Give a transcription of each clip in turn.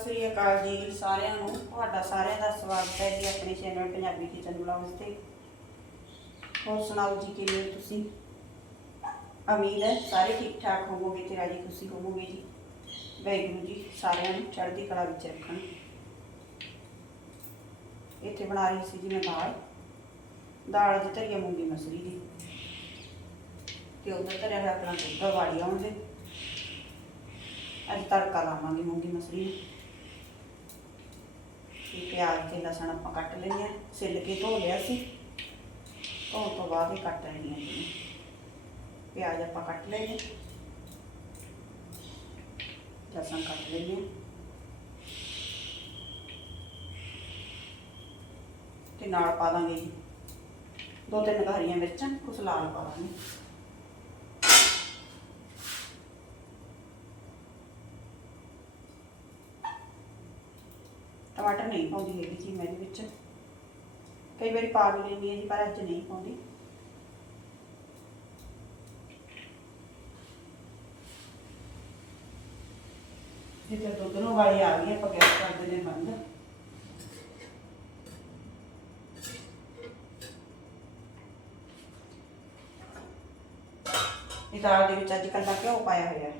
ਸਤਿ ਸ੍ਰੀ ਅਕਾਲ ਜੀ ਸਾਰਿਆਂ ਨੂੰ। ਤੁਹਾਡਾ ਸਾਰਿਆਂ ਦਾ ਸਵਾਗਤ ਹੈ ਜੀ ਆਪਣੇ ਚੈਨਲ ਪੰਜਾਬੀ ਕਿਚਨ ਬਲੌਗਸ ਤੇ। ਹੋਰ ਸੁਣਾਓ ਜੀ, ਕਿਵੇਂ ਤੁਸੀਂ? ਉਮੀਦ ਹੈ ਸਾਰੇ ਠੀਕ ਠਾਕ ਹੋਵੋਗੇ ਤੇ ਰਾਜੀ ਖੁਸ਼ੀ ਹੋਵੋਗੇ ਜੀ। ਵਾਹਿਗੁਰੂ ਜੀ ਸਾਰਿਆਂ ਨੂੰ ਚੜ੍ਹਦੀ ਕਲਾ ਵਿੱਚ ਰੱਖਣ। ਇੱਥੇ ਬਣਾ ਰਹੀ ਸੀ ਜੀ ਮੈਂ ਦਾਲ। ਦਾਲ ਅੱਜ ਧਰੀ ਮੂੰਗੀ ਮਸਰੀ ਦੀ। ਤੇ ਉਧਰ ਧਰਿਆ ਹੋਇਆ ਆਪਣਾ ਦੁੱਧ ਵਾਲੀ ਆਉਣ ਅੱਜ ਤੜਕਾ ਲਾਵਾਂਗੇ ਮੂੰਗੀ ਮਸਰੀ ਨੂੰ। ਤੇ ਪਿਆਜ਼ ਤੇ ਲਸਣ ਆਪਾਂ ਕੱਟ ਲੈਣੇ ਆ ਛਿੱਲ ਕੇ ਧੋ ਲਿਆ ਸੀ। ਧੋਣ ਤੋਂ ਬਾਅਦ ਹੀ ਕੱਟ ਲੈਣੀ ਆ ਪਿਆਜ਼ ਆਪਾਂ ਕੱਟ ਲੈਣੇ ਲਸਣ ਕੱਟ ਲੈਣੇ ਆ ਤੇ ਨਾਲ ਪਾ ਦਾਂਗੇ ਦੋ ਤਿੰਨ ਹਰੀਆਂ ਮਿਰਚਾਂ, ਕੁਛ ਲਾਲ ਪਾ ਦਾਂਗੇ ਟਮਾਟਰ ਨਹੀਂ ਪਾਉਂਦੀ ਹੈਗੀ ਜੀ ਮੈਂ ਇਹਦੇ ਵਿੱਚ। ਕਈ ਵਾਰੀ ਪਾ ਵੀ ਲੈਂਦੀ ਹਾਂ ਜੀ, ਪਰ ਅੱਜ ਨਹੀਂ ਪਾਉਂਦੀ। ਜਿੱਥੇ ਦੁੱਧ ਨੂੰ ਵਾਲੀ ਆ ਗਈ, ਆਪਾਂ ਗੈਸ ਕਰ ਦਿੰਦੇ ਬੰਦ। ਇਹ ਦਾਲ ਦੇ ਵਿੱਚ ਅੱਜ ਕੱਲ੍ਹ ਘਿਓ ਪਾਇਆ ਹੋਇਆ। ਹੈ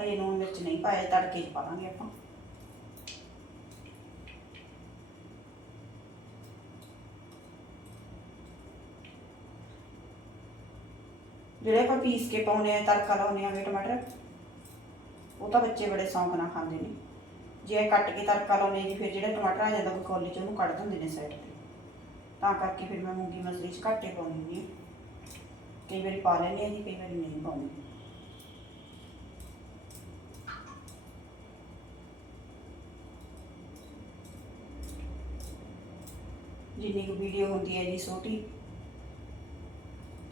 ਹਜੇ ਨੂਣ ਮਿਰਚ ਨਹੀਂ ਪਾਇਆ, ਤੜਕੇ 'ਚ ਪਾਵਾਂਗੇ ਆਪਾਂ। ਜਿਹੜੇ ਆਪਾਂ ਪੀਸ ਕੇ ਪਾਉਨੇ ਆ, ਤੜਕਾ ਲਾਉਨੇ ਆ ਟਮਾਟਰ ਉਹ ਤਾਂ ਬੱਚੇ ਬੜੇ ਸ਼ੌਂਕ ਨਾਲ ਖਾਂਦੇ ਨੇ। ਜੇ ਕੱਟ ਕੇ ਤੜਕਾ ਲਾਉਨੇ ਜੀ, ਫਿਰ ਜਿਹੜਾ ਟਮਾਟਰ ਆ ਜਾਂਦਾ ਕੌਲੀ ਚ, ਉਹਨੂੰ ਕੱਢ ਦਿੰਦੇ ਨੇ ਸਾਈਡ ਤੇ। ਤਾਂ ਕਰਕੇ ਫਿਰ ਮੈਂ ਮੂੰਗੀ ਮਸਰੀ ਚ ਘੱਟੇ ਪਾਉਣੀ ਹੁੰਦੀ ਹਾਂ ਕਈ ਵਾਰੀ ਪਾ ਲੈਂਦੇ ਹਾਂ ਜੀ, ਕਈ ਵਾਰੀ ਨਹੀਂ ਪਾਉਂਦੀ। ਜਿੰਨੀ ਕੁ ਵੀਡੀਓ ਹੁੰਦੀ ਹੈ ਜੀ, ਛੋਟੀ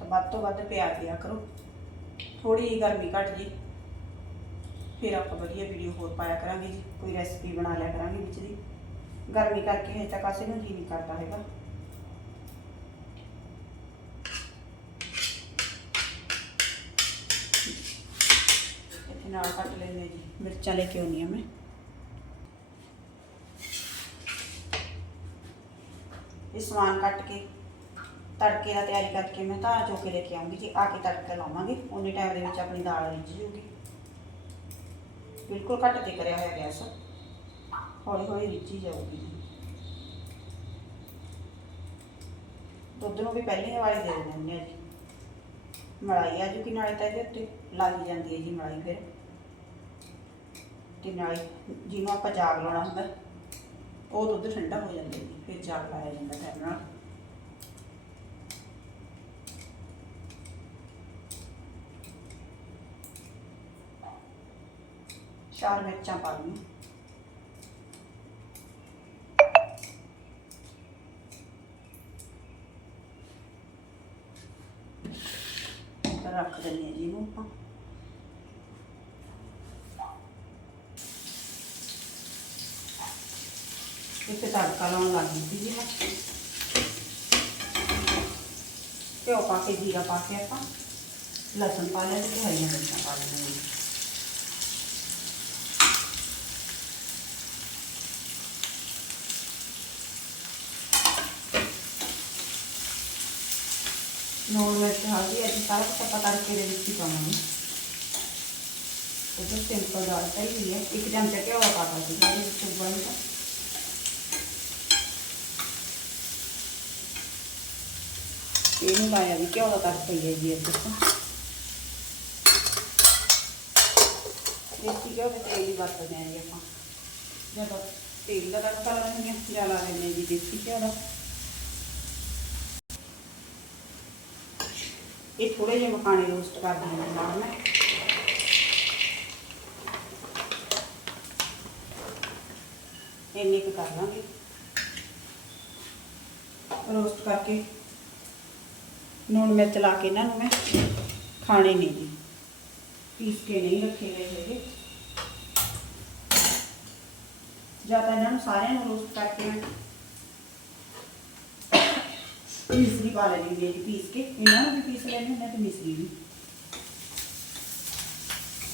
ਤਾਂ ਵੱਧ ਤੋਂ ਵੱਧ ਪਿਆਰ ਦਿਆ ਕਰੋ। ਥੋੜੀ ਜਿਹੀ ਗਰਮੀ ਘਟ ਜੀ। ਫਿਰ ਆਪਾਂ ਵਧੀਆ ਵੀਡੀਓ ਹੋਰ ਪਾਇਆ ਕਰਾਂਗੇ ਜੀ। ਕੋਈ ਰੈਸਪੀ ਬਣਾ ਲਿਆ ਕਰਾਂਗੇ ਵਿੱਚ ਦੀ। ਗਰਮੀ ਕਰਕੇ ਹਜੇ ਤੱਕ ਕਾਸੇ ਨੂੰ ਜੀ ਨਹੀਂ ਕਰਦਾ ਹੈਗਾ। ਇੱਥੇ ਨਾਲ ਕੱਟ ਲੈਣੇ ਜੀ। ਮਿਰਚਾਂ ਲੈ ਕੇ ਆਉਣੀ ਆ ਮੈਂ। ਇਹ ਸਮਾਨ ਕੱਟ ਕੇ ਤੜਕੇ ਦਾ ਤਿਆਰੀ ਕਰਕੇ ਮੈਂ ਤਾਂ ਚੋ ਕੇ ਲੈ ਕੇ ਆਉਂਗੀ ਜੀ ਆ ਕੇ ਤੜਕਾ ਲਾਵਾਂਗੇ ਉਨੇ ਟਾਈਮ ਦੇ ਵਿੱਚ ਆਪਣੀ ਦਾਲ ਰਿੱਝ ਜੂਗੀ। ਬਿਲਕੁਲ ਘੱਟ ਤੇ ਕਰਿਆ ਹੋਇਆ ਗੈਸ। ਹੌਲੀ ਹੌਲੀ ਰਿੱਝੀ ਜਾਊਗੀ। ਜੀ ਦੁੱਧ ਨੂੰ ਵੀ ਪਹਿਲੀ ਹੀ ਵਾਲੀ ਦੇ ਦਿੰਦੇ ਆ ਜੀ। ਮਲਾਈ ਆ ਜੂਗੀ ਨਾਲੇ ਤਾਂ ਇਹਦੇ ਉੱਤੇ ਲੱਗ ਜਾਂਦੀ ਹੈ ਜੀ ਮਲਾਈ ਫਿਰ। ਤੇ ਨਾਲੇ ਜਿਹਨੂੰ ਆਪਾਂ ਜਾਗ ਲਾਉਣਾ ਹੁੰਦਾ, ਉਹ ਦੁੱਧ ਠੰਡਾ ਹੋ ਜਾਂਦਾ ਜੀ, ਫਿਰ ਜਾਗ ਲਾਇਆ ਜਾਂਦਾ ਟਾਈਮ ਨਾਲ। ਚਾਰ ਮਿਰਚਾਂ ਪਾ ਲਈਆਂ ਤਾਂ ਰੱਖ ਦਿੰਦੇ ਹਾਂ ਜੀ ਇਹਨੂੰ ਆਪਾਂ ਇੱਥੇ ਤੜਕਾ ਲਾਉਣ ਲੱਗ ਗਈ ਸੀ ਜੀ ਮੈਂ ਘਿਓ ਪਾ ਕੇ ਜੀਰਾ ਪਾ ਕੇ ਆਪਾਂ ਲਸਣ ਪਾ ਲਿਆ ਤੇ ਹਰੀਆਂ ਮਿਰਚਾਂ ਪਾ ਲਈਆਂ ਨੂਣ ਮਿਰਚ ਹਲਦੀ ਅੱਜ ਸਾਰਾ ਕੁਛ ਆਪਾਂ ਤੜਕੇ ਦੇ ਵਿੱਚ ਹੀ ਪਾਵਾਂਗੇ ਉਹ ਸਿੰਪਲ ਦਾਲ ਚਾਹੀ ਹੈ ਇੱਕ ਚਮਚਾ ਘਿਓ ਪਾਤਾ ਸੀ ਇਹਦੇ ਵਿੱਚ ਉਬਾਲ ਦਾ ਇਹਨੂੰ ਲਾਇਆ ਵੀ ਘਿਓ ਦਾ ਤੜਕਾ ਹੀ ਹੈ ਜੀ ਇਹ ਦੇਸੀ ਘਿਓ ਦੇ ਤੇਲ ਹੀ ਵਰਤਦੇ ਆਂ ਜੀ ਆਪਾਂ ਜਦੋਂ ਤੇਲ ਦਾ ਤੜਕਾ ਲਾਉਂਦੇ ਹਾਂ ਜਾਂ ਲਾ ਲੈਂਦੇ ਹਾਂ ਜੀ ਦੇਸੀ ਘਿਓ ਦਾ ਇਹ ਥੋੜੇ ਜਿਹੇ ਮਖਾਣੇ ਰੋਸਟ ਕਰ ਦਿੰਦੇ ਨਾਲ ਮੈਂ। ਇੰਨੇ ਕੁ ਕਰ ਲਾਂਗੇ। ਰੋਸਟ ਕਰਕੇ। ਨੂਣ ਮਿਰਚ ਲਾ ਕੇ ਇਹਨਾਂ ਨੂੰ ਮੈਂ ਖਾਣੇ ਨਹੀਂ ਜੀ ਪੀਸ ਕੇ ਨਹੀਂ ਰੱਖੇ ਗਏ ਹੈਗੇ। ਜਾਂ ਤਾਂ ਇਹਨਾਂ ਨੂੰ ਸਾਰਿਆਂ ਨੂੰ ਰੋਸਟ ਕਰਕੇ ਮੈਂ ਮਿਸਰੀ ਪਾ ਲੈਣੀ ਹੈ ਜੀ ਪੀਸ ਕੇ। ਇਹਨਾਂ ਨੂੰ ਵੀ ਪੀਸ ਲੈਣੀ ਹੁੰਦਾ ਤੇ ਮਿਸਰੀ ਵੀ।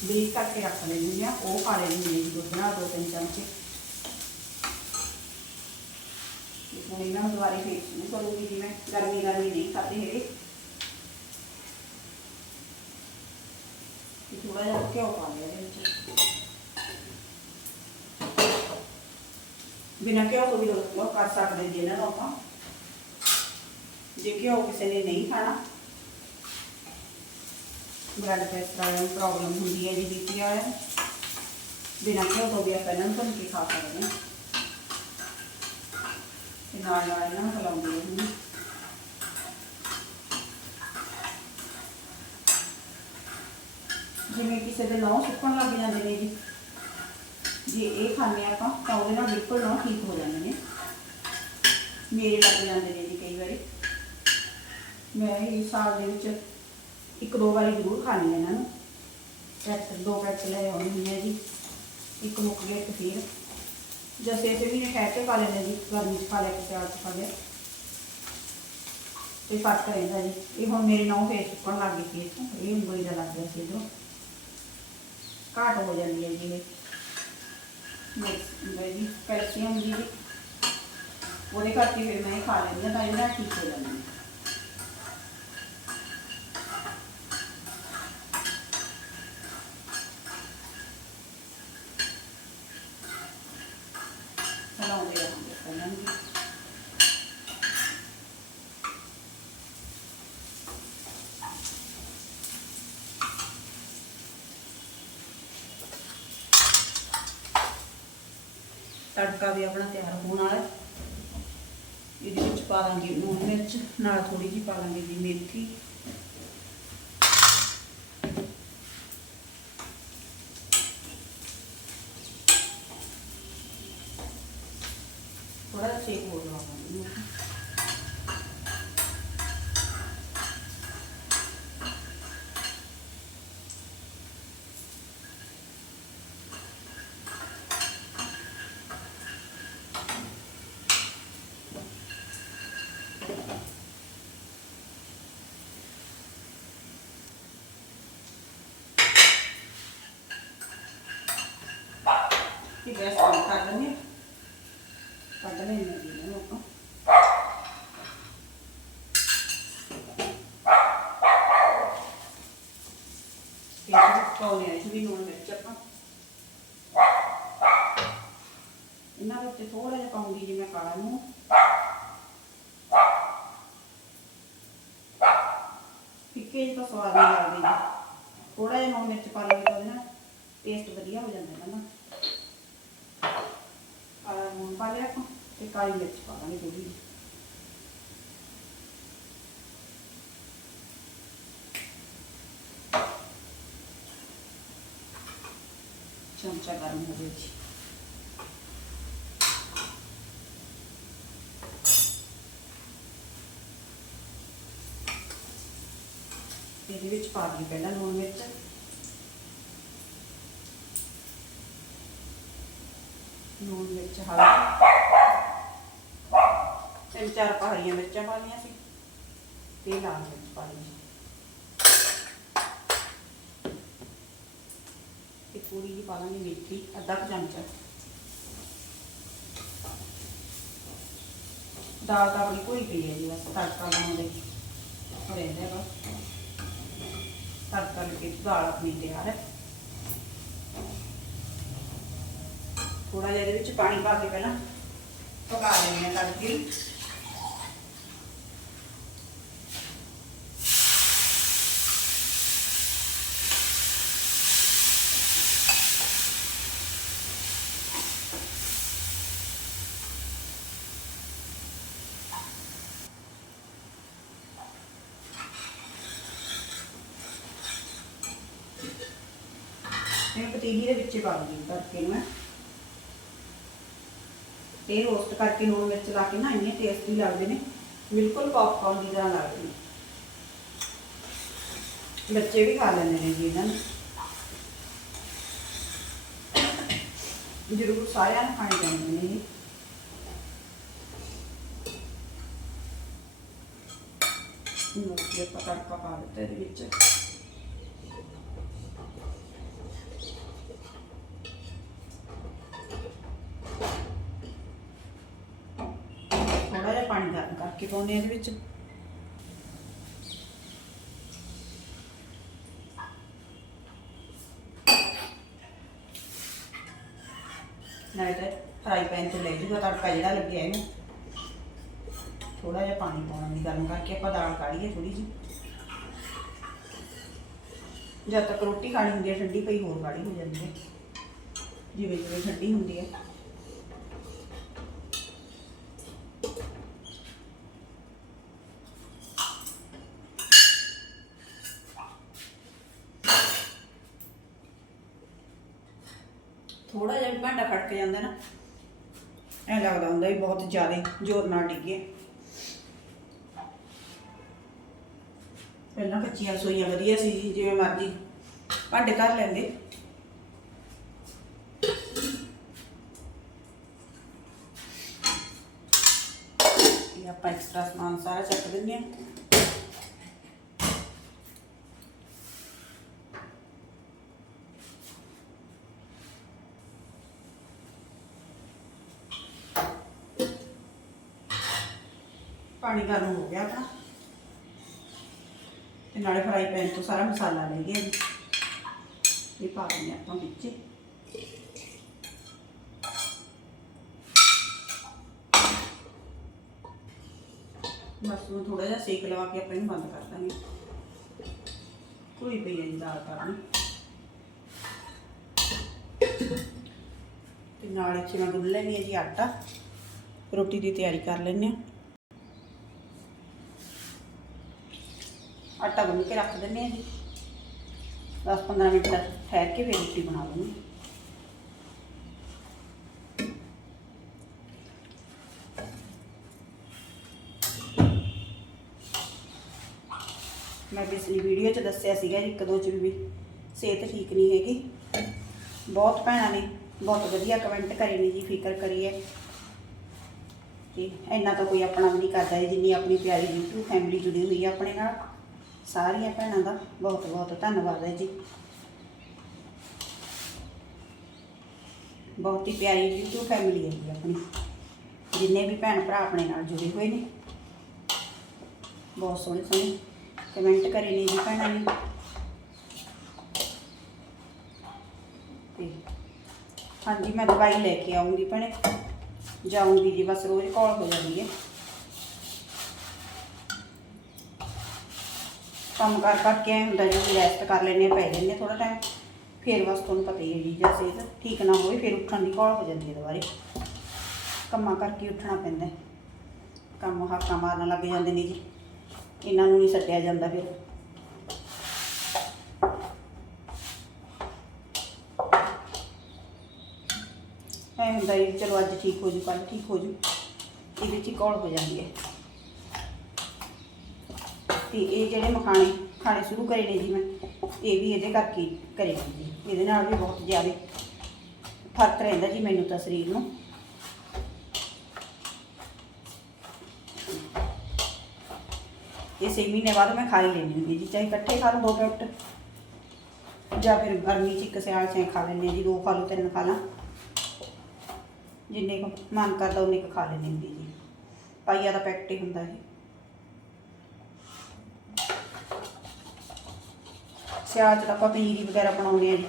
ਬਰੀਕ ਕਰਕੇ ਰੱਖ ਲੈਂਦੀ ਆ ਉਹ ਖਾ ਲੈਂਦੀ ਨੇ ਜੀ ਦੁੱਧ ਨਾਲ ਦੋ ਤਿੰਨ ਚਮਚੇ। ਹੁਣ ਇਹਨਾਂ ਨੂੰ ਦੁਬਾਰੇ ਫੇਰ ਨਹੀਂ ਕਰੂੰਗੀ ਜਿਵੇਂ ਗਰਮੀ ਗਰਮੀ ਨਹੀਂ ਖਾਦੇ ਹੈਗੇ। ਤੇ ਥੋੜਾ ਜਿਹਾ ਘਿਓ ਪਾ ਲਿਆ ਇਹਦੇ ਵਿੱਚ। ਬਿਨਾਂ ਘਿਓ ਤੋਂ ਵੀ ਲੋਕ ਕਰ ਸਕਦੇ ਜੀ ਇਹਨਾਂ ਨੂੰ ਆਪਾਂ। ਜੇ ਘਿਓ ਕਿਸੇ ਨੇ ਨਹੀਂ ਖਾਣਾ? ਬਲੱਡ ਪ੍ਰੈਸ਼ਰ ਵਾਲਿਆਂ ਪ੍ਰੋਬਲਮ ਹੁੰਦੀ ਹੈ ਜੀ ਬੀਪੀ ਵਾਲਿਆਂ ਬਿਨਾਂ ਘਿਓ ਤੋਂ ਵੀ ਆਪਾਂ ਇਹਨਾਂ ਨੂੰ ਭੁੰਨ ਕੇ ਖਾ ਸਕਦੇ ਹਾਂ। ਤੇ ਨਾਲ ਨਾਲ ਇਹਨਾਂ ਨੂੰ ਖਿਲਾਉਂਦੀ ਰਹੂੰਗੀ ਜਿਵੇਂ ਕਿਸੇ ਦੇ ਨਹੁੰ ਸੁੱਕਣ ਲੱਗ ਜਾਂਦੇ ਨੇ ਜੀ। ਜੇ ਇਹ ਖਾਂਦੇ ਆਪਾਂ, ਤਾਂ ਉਹਦੇ ਨਾਲ ਬਿਲਕੁਲ ਨਹੁੰ ਠੀਕ ਹੋ ਜਾਂਦੇ ਨੇ। ਮੇਰੇ ਲੱਗ ਜਾਂਦੇ ਨੇ ਜੀ ਕਈ ਵਾਰੀ। ਮੈਂ ਇਹ ਸਾਲ ਦੇ ਵਿੱਚ ਇੱਕ ਦੋ ਵਾਰੀ ਜ਼ਰੂਰ ਖਾਣੀ ਹੈ ਇਹਨਾਂ ਨੂੰ। ਪੈਕਟ ਦੋ ਪੈਕਟ ਲੈ ਆਉਣੀ ਹੁੰਦੀ ਹੈ ਜੀ। ਇੱਕ ਮੁੱਕ ਗਿਆ, ਇੱਕ ਫਿਰ। ਜੈਸੇ ਐਸੇ ਵੀ ਨੇ ਕਹਿ ਕੇ ਪਾ ਲੈਂਦੇ ਜੀ, ਗਰਮੀ 'ਚ ਪਾ ਲਿਆ ਕਿਸੇ ਆਲ 'ਚ ਪਾ ਲਿਆ। ਤੇ ਫ਼ਰਕ ਰਹਿੰਦਾ ਜੀ। ਇਹ ਹੁਣ ਮੇਰੇ ਨੌ ਫੇਸ ਚੁੱਕਣ ਲੱਗ ਗਈ ਸੀ। ਇੱਥੋਂ ਇਹ ਉਂਗਲੀ ਦਾ ਲੱਗ ਗਿਆ ਸੀ ਇਧਰੋਂ। ਘਾਟ ਹੋ ਜਾਂਦੀ ਹੈ ਜੀ ਇਹ। ਜੀ, ਕੈਲਸ਼ੀਅਮ ਜੀ। ਉਹਦੇ ਕਰਕੇ ਫਿਰ ਮੈਂ ਇਹ ਖਾ ਲੈਂਦੀ ਹਾਂ, ਤਾਂ ਇਹਦਾ ਠੀਕ ਹੋ ਜਾਂਦੀ ਹੈ ਚਲਾਉਂਦੇ ਰਹਾਂਗੇ ਪਹਿਲਾਂ ਵੀ ਤੜਕਾ ਵੀ ਆਪਣਾ ਤਿਆਰ ਹੋਣ ਵਾਲਾ ਹੈ। ਇਹਦੇ ਵਿੱਚ ਪਾ ਲਾਂਗੇ ਲੂਣ ਮਿਰਚ, ਨਾਲ ਥੋੜੀ ਜਿਹੀ ਪਾ ਲਾਂਗੇ ਜੀ ਮੇਥੀ। ਥੋੜਾ ਜਿਹਾ ਸੇਕ ਹੋਰ ਲਵਾਂਗੇ ਇਹਨੂੰ। ਇਹ ਗੈਸ ਬੰਦ ਕਰ ਦਿੰਦੇ ਹਾਂ। ਕੱਢ ਲੈਂਦੇ ਹਾਂ ਜੀ ਇਹਨੂੰ ਆਪਾਂ। ਪਾਉਣੇ ਆ ਜੀ ਲੂਣ ਮਿਰਚ ਆਪਾਂ। ਇਹਨਾਂ ਵਿੱਚ ਥੋੜਾ ਜਿਹਾ ਪਾਉਂਗੀ ਜਿਵੇਂ ਕਾਲਾ ਨੂੰ। ਫਿੱਕੇ ਜਿਹੇ ਸਵਾਦ ਨਹੀਂ ਲੱਗਦੀ ਥੋੜਾ ਜਿਹਾ ਲੂਣ ਮਿਰਚ ਪਾ ਲਵਾਂਗੇ ਤਾਂ ਉਹਦੇ ਨਾਲ। ਟੇਸਟ ਵਧੀਆ ਹੋ ਜਾਂਦਾ ਇਹਨਾਂ ਦਾ ਕਾਲਾ ਲੂਣ ਪਾ ਲਿਆ ਆਪਾਂ ਤੇ ਕਾਲੀ ਮਿਰਚ ਪਾ ਦਾਂਗੇ ਥੋੜੀ ਜਿਹੀ ਚਮਚਾ ਗਰਮ ਹੋ ਗਿਆ ਜੀ। ਇਹਦੇ ਵਿੱਚ ਪਾ ਲਈ ਪਹਿਲਾਂ ਲੂਣ ਮਿਰਚ। ਲੂਣ ਮਿਰਚ, ਹਲਦੀ। ਤਿੰਨ ਚਾਰ ਪਹਾੜੀਆਂ ਮਿਰਚਾਂ ਪਾ ਲਈਆਂ ਸੀ ਤੇ ਲਾਲ ਮਿਰਚ ਪਾ ਲਈ। ਤੇ ਥੋੜੀ ਜਿਹੀ ਪਾ ਲਾਂਗੇ ਮੇਥੀ, ਅੱਧਾ ਕੁ ਚਮਚਾ। ਦਾਲ ਤਾਂ ਆਪਣੀ ਕੋਈ ਪਈ ਹੈ ਜੀ, ਬਸ ਤੜਕਾ ਲਾਉਂਦੇ ਹੋ ਰਹਿੰਦਾ ਬਸ ਤੜਕਾ ਲੱਗੇ ਦਾਲ ਆਪਣੀ ਤਿਆਰ ਹੈ। ਥੋੜਾ ਜਿਹਾ ਇਹਦੇ ਵਿੱਚ ਪਾਣੀ ਪਾ ਕੇ ਪਹਿਲਾਂ ਪਕਾ ਲੈਂਦੇ ਹਾਂ ਤੜਕੇ ਨੂੰ। ਪਤੀਲੀ ਦੇ ਵਿੱਚ ਹੀ ਪਾ ਦੂੰਗੀ ਤੜਕੇ ਨੂੰ ਮੈਂ ਤੇ ਰੋਸਟ ਕਰਕੇ ਲੂਣ ਮਿਰਚ ਲਾ ਕੇ ਨਾ ਇੰਨੇ ਟੇਸਟੀ ਲੱਗਦੇ ਨੇ। ਬਿਲਕੁਲ ਪੌਪਕਾਰਨ ਦੀ ਤਰ੍ਹਾਂ ਲੱਗਦੇ ਨੇ। ਬੱਚੇ ਵੀ ਖਾ ਲੈਂਦੇ ਨੇ ਜੀ ਇਹਨਾਂ ਨੂੰ। ਜ਼ਰੂਰ ਸਾਰਿਆਂ ਨੂੰ ਖਾਣੇ ਚਾਹੀਦੇ ਨੇ ਜੀ। ਨੂੰ ਜੇ ਪਤੜਕਾ ਪਾ ਦਿੱਤਾ ਇਹਦੇ ਵਿੱਚ। ਕੇ ਇਹਦੇ ਵਿੱਚ। ਨਾਲੇ ਤਾਂ ਫਰਾਈ ਪੈਨ ਤੇ ਲੈ ਜੂਗਾ, ਤੜਕਾ ਜਿਹੜਾ ਲੱਗਿਆ ਇਹਨੂੰ। ਥੋੜਾ ਜਿਹਾ ਪਾਣੀ ਪਾਉਣਾ ਦੀ ਗਰਮ ਕਰਕੇ ਆਪਾਂ ਦਾਲ ਕਾੜੀਏ ਥੋੜੀ ਜਿਹੀ। ਜਦ ਤੱਕ ਰੋਟੀ ਖਾਣੀ ਹੁੰਦੀ ਹੈ, ਠੰਡੀ ਪਈ ਹੋਰ ਕਾੜੀ ਹੋ ਜਾਂਦੀ ਹੈ। ਜਿਵੇਂ ਜਿਵੇਂ ਠੰਡੀ ਹੁੰਦੀ ਹੈ। ਥੋੜਾ ਜਿਹਾ ਵੀ ਭਾਂਡਾ ਖੜਕ ਜਾਂਦਾ ਨਾ ਐ ਲੱਗਦਾ ਹੁੰਦਾ ਵੀ ਬਹੁਤ ਜ਼ਿਆਦਾ ਜ਼ੋਰ ਨਾਲ ਡਿੱਗੇ। ਪਹਿਲਾਂ ਕੱਚੀਆਂ ਸੋਈਆਂ ਵਧੀਆ ਸੀ ਜੀ, ਜਿਵੇਂ ਮਰਜ਼ੀ ਭਾਂਡੇ ਧਰ ਲੈਂਦੇ। ਇਹ ਆਪਾਂ ਐਕਸਟਰਾ ਸਮਾਨ ਸਾਰਾ ਚੱਕ ਦਿੰਦੇ ਹਾਂ। ਪਾਣੀ ਗਰਮ ਹੋ ਗਿਆ ਤਾਂ। ਤੇ ਨਾਲੇ ਫਰਾਈ ਪੈਨ ਤੋਂ ਸਾਰਾ ਮਸਾਲਾ ਲੈ ਗਿਆ ਇਹ ਪਾ ਦਿੰਦੇ ਹਾਂ ਆਪਾਂ ਵਿੱਚ। ਬਸ ਨੂੰ ਥੋੜਾ ਜਿਹਾ ਸੇਕ ਲਵਾ ਕੇ ਆਪਾਂ ਇਹਨੂੰ ਬੰਦ ਕਰ ਦਾਂਗੇ। ਕੋਈ ਪਈ ਹੈ ਜੀ ਦਾਲ ਕਰਨੀ ਤੇ ਨਾਲੇ ਇੱਥੇ ਮੈਂ ਗੁੰਨ ਲੈਣੀ ਹੈ ਜੀ ਆਟਾ। ਰੋਟੀ ਦੀ ਤਿਆਰੀ ਕਰ ਲੈਂਦੇ ਹਾਂ। ਆਟਾ ਗੁੰਨ ਕੇ ਰੱਖ ਦਿੰਦੇ ਹਾਂ ਜੀ। 10-15 ਮਿੰਟ ਤੱਕ ਠਹਿਰ ਕੇ ਫਿਰ ਰੋਟੀ ਬਣਾ ਲਵਾਂਗੇ ਮੈਂ ਪਿਛਲੀ ਵੀਡੀਓ 'ਚ ਦੱਸਿਆ ਸੀਗਾ ਇੱਕ ਦੋ 'ਚ ਵੀ ਸਿਹਤ ਠੀਕ ਨਹੀਂ ਹੈਗੀ। ਬਹੁਤ ਭੈਣਾਂ ਨੇ, ਬਹੁਤ ਵਧੀਆ ਕਮੈਂਟ ਕਰੇ ਨੇ ਜੀ, ਫਿਕਰ ਕਰੀਏ। ਤੇ ਇੰਨਾ ਤਾਂ ਕੋਈ ਆਪਣਾ ਵੀ ਨਹੀਂ ਕਰਦਾ ਜਿੰਨੀ ਆਪਣੀ ਪਿਆਰੀ YouTube ਫੈਮਿਲੀ ਜੁੜੀ ਹੋਈ ਹੈ ਆਪਣੇ ਨਾਲ। ਸਾਰੀਆਂ ਭੈਣਾਂ ਦਾ ਬਹੁਤ ਬਹੁਤ ਧੰਨਵਾਦ ਹੈ ਜੀ। ਬਹੁਤ ਹੀ ਪਿਆਰੀ YouTube ਫੈਮਿਲੀ ਹੈ ਜੀ ਆਪਣੀ। ਜਿੰਨੇ ਵੀ ਭੈਣ ਭਰਾ ਆਪਣੇ ਨਾਲ ਜੁੜੇ ਹੋਏ ਨੇ। ਬਹੁਤ ਸੋਹਣੇ ਸੋਹਣੇ ਕਮੈਂਟ ਕਰੇ ਨੇ ਜੀ ਭੈਣਾਂ ਨੇ। ਤੇ ਹਾਂਜੀ, ਮੈਂ ਦਵਾਈ ਲੈ ਕੇ ਆਉਂਗੀ ਭੈਣੇ। ਜਾਊਂਗੀ ਜੀ, ਬਸ ਰੋਜ਼ ਕਾਲ ਹੋ ਜਾਂਦੀ ਹੈ। ਕੰਮ ਕਰ ਕਰਕੇ ਐਂ ਹੁੰਦਾ ਜੀ ਰੈਸਟ ਕਰ ਲੈਂਦੇ ਹਾਂ, ਪੈ ਲੈਂਦੇ ਥੋੜਾ ਟਾਈਮ ਫਿਰ ਬਸ ਤੁਹਾਨੂੰ ਪਤਾ ਹੀ ਹੈ ਜੀ ਜੇ ਸਿਹਤ ਠੀਕ ਨਾ ਹੋਵੇ ਫਿਰ ਉੱਠਣ ਦੀ ਘੋਲ ਹੋ ਜਾਂਦੀ ਹੈ ਦੁਬਾਰੇ। ਕੰਮਾਂ ਕਰਕੇ ਉੱਠਣਾ ਪੈਂਦਾ ਕੰਮ ਹਾਕਾਂ ਮਾਰਨ ਲੱਗ ਜਾਂਦੇ ਨੇ ਜੀ। ਇਹਨਾਂ ਨੂੰ ਨਹੀਂ ਸੱਟਿਆ ਜਾਂਦਾ ਫਿਰ। ਐ ਹੁੰਦਾ ਜੀ ਚਲੋ ਅੱਜ ਠੀਕ ਹੋ ਜੂ ਕੱਲ ਠੀਕ ਹੋ ਜੂ। ਇਹਦੇ ਚ ਹੀ ਕਾਲ ਹੋ ਜਾਂਦੀ ਹੈ। ਤੇ ਇਹ ਜਿਹੜੇ ਮਖਾਣੇ ਖਾਣੇ ਸ਼ੁਰੂ ਕਰੇ ਨੇ ਜੀ ਮੈਂ, ਇਹ ਵੀ ਇਹਦੇ ਕਰਕੇ ਕਰੇ ਨੇ ਜੀ। ਇਹਦੇ ਨਾਲ ਵੀ ਬਹੁਤ ਜ਼ਿਆਦਾ ਫ਼ਰਕ ਰਹਿੰਦਾ ਜੀ ਮੈਨੂੰ ਤਾਂ ਸਰੀਰ ਨੂੰ। ਇਹ ਛੇ ਮਹੀਨੇ ਬਾਅਦ ਮੈਂ ਖਾ ਹੀ ਲੈਂਦੀ ਹੁੰਦੀ ਜੀ, ਚਾਹੇ ਇਕੱਠੇ ਖਾ ਲਓ ਦੋ ਪੈਕਟ ਜਾਂ ਫਿਰ ਗਰਮੀ ਚ ਇੱਕ ਸਿਆਲ ਚ ਖਾ ਲੈਂਦੇ ਜੀ, ਦੋ ਖਾ ਲਓ, ਤਿੰਨ ਖਾ ਲਾਂ। ਜਿੰਨੇ ਕੁ ਮਨ ਕਰਦਾ ਉਨੇ ਕੁ ਖਾ ਲੈਂਦੀ ਹੁੰਦੀ ਜੀ। ਪਾਈਆ ਦਾ ਪੈਕਟ ਹੀ ਹੁੰਦਾ ਇਹ। ਸਿਆਲ ਚ ਤਾਂ ਆਪਾਂ ਪਨੀਰੀ ਵਗੈਰਾ ਬਣਾਉਂਦੇ ਆ ਜੀ।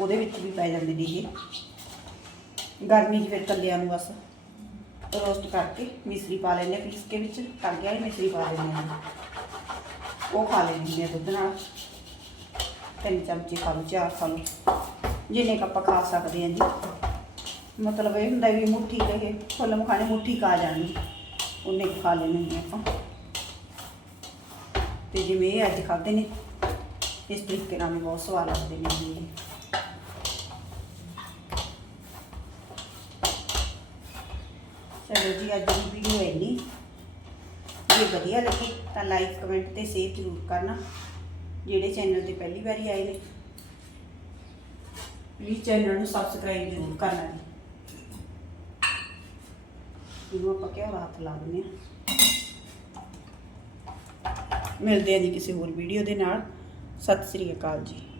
ਉਹਦੇ ਵਿੱਚ ਵੀ ਪੈ ਜਾਂਦੇ ਨੇ ਇਹ। ਗਰਮੀ 'ਚ ਫਿਰ ਕੱਲਿਆਂ ਨੂੰ ਬਸ ਰੋਸਟ ਕਰਕੇ ਮਿਸਰੀ ਪਾ ਲੈਂਦੇ ਹਾਂ ਪੀਸ ਕੇ ਵਿੱਚ ਤੜਕੇ ਵਾਲੀ ਮਿਸਰੀ ਪਾ ਲੈਂਦੇ ਹਾਂ। ਉਹ ਖਾ ਲੈਂਦੇ ਹਾਂ ਦੁੱਧ ਨਾਲ। ਤਿੰਨ ਚਮਚੇ ਖਾ ਲਓ, ਚਾਰ ਖਾ ਲਓ। ਜਿੰਨੇ ਕੁ ਆਪਾਂ ਖਾ ਸਕਦੇ ਹਾਂ ਜੀ। ਮਤਲਬ ਇਹ ਹੁੰਦਾ ਵੀ ਮੁੱਠੀ ਕਹੇ ਫੁੱਲ ਮਖਾਣੇ ਮੁੱਠੀ ਖਾ ਜਾਣੀ ਉਹਨੇ ਕੁ ਖਾ ਲੈਣੇ ਨੇ ਆਪਾਂ। ਤੇ ਜਿਵੇਂ ਇਹ ਅੱਜ ਖਾਦੇ ਨੇ ਇਸ ਤਰੀਕੇ ਨਾਲ ਵੀ ਬਹੁਤ ਸਵਾਦ ਲੱਗਦੇ ਨੇ ਜੀ। ਚਲੋ ਜੀ, ਅੱਜ ਦੀ ਵੀਡੀਓ ਇੰਨੀ। ਜੇ ਵਧੀਆ ਲੱਗੀ ਤਾਂ ਲਾਈਕ ਕਮੈਂਟ ਤੇ ਸ਼ੇਅਰ ਜ਼ਰੂਰ ਕਰਨਾ, ਜਿਹੜੇ ਚੈਨਲ ਤੇ ਪਹਿਲੀ ਵਾਰੀ ਆਏ ਨੇ। ਪਲੀਜ਼ ਚੈਨਲ ਨੂੰ ਸਬਸਕ੍ਰਾਈਬ ਜ਼ਰੂਰ ਕਰਨਾ ਜੀ। ਇਹਨੂੰ ਆਪਾਂ ਕਿਉਂ ਹੱਥ ਲਾ ਦਿੰਦੇ ਹਾਂ ਮਿਲਦੇ ਆ ਜੀ ਕਿਸੇ ਹੋਰ ਵੀਡੀਓ ਦੇ ਨਾਲ। ਸਤਿ ਸ੍ਰੀ ਅਕਾਲ ਜੀ।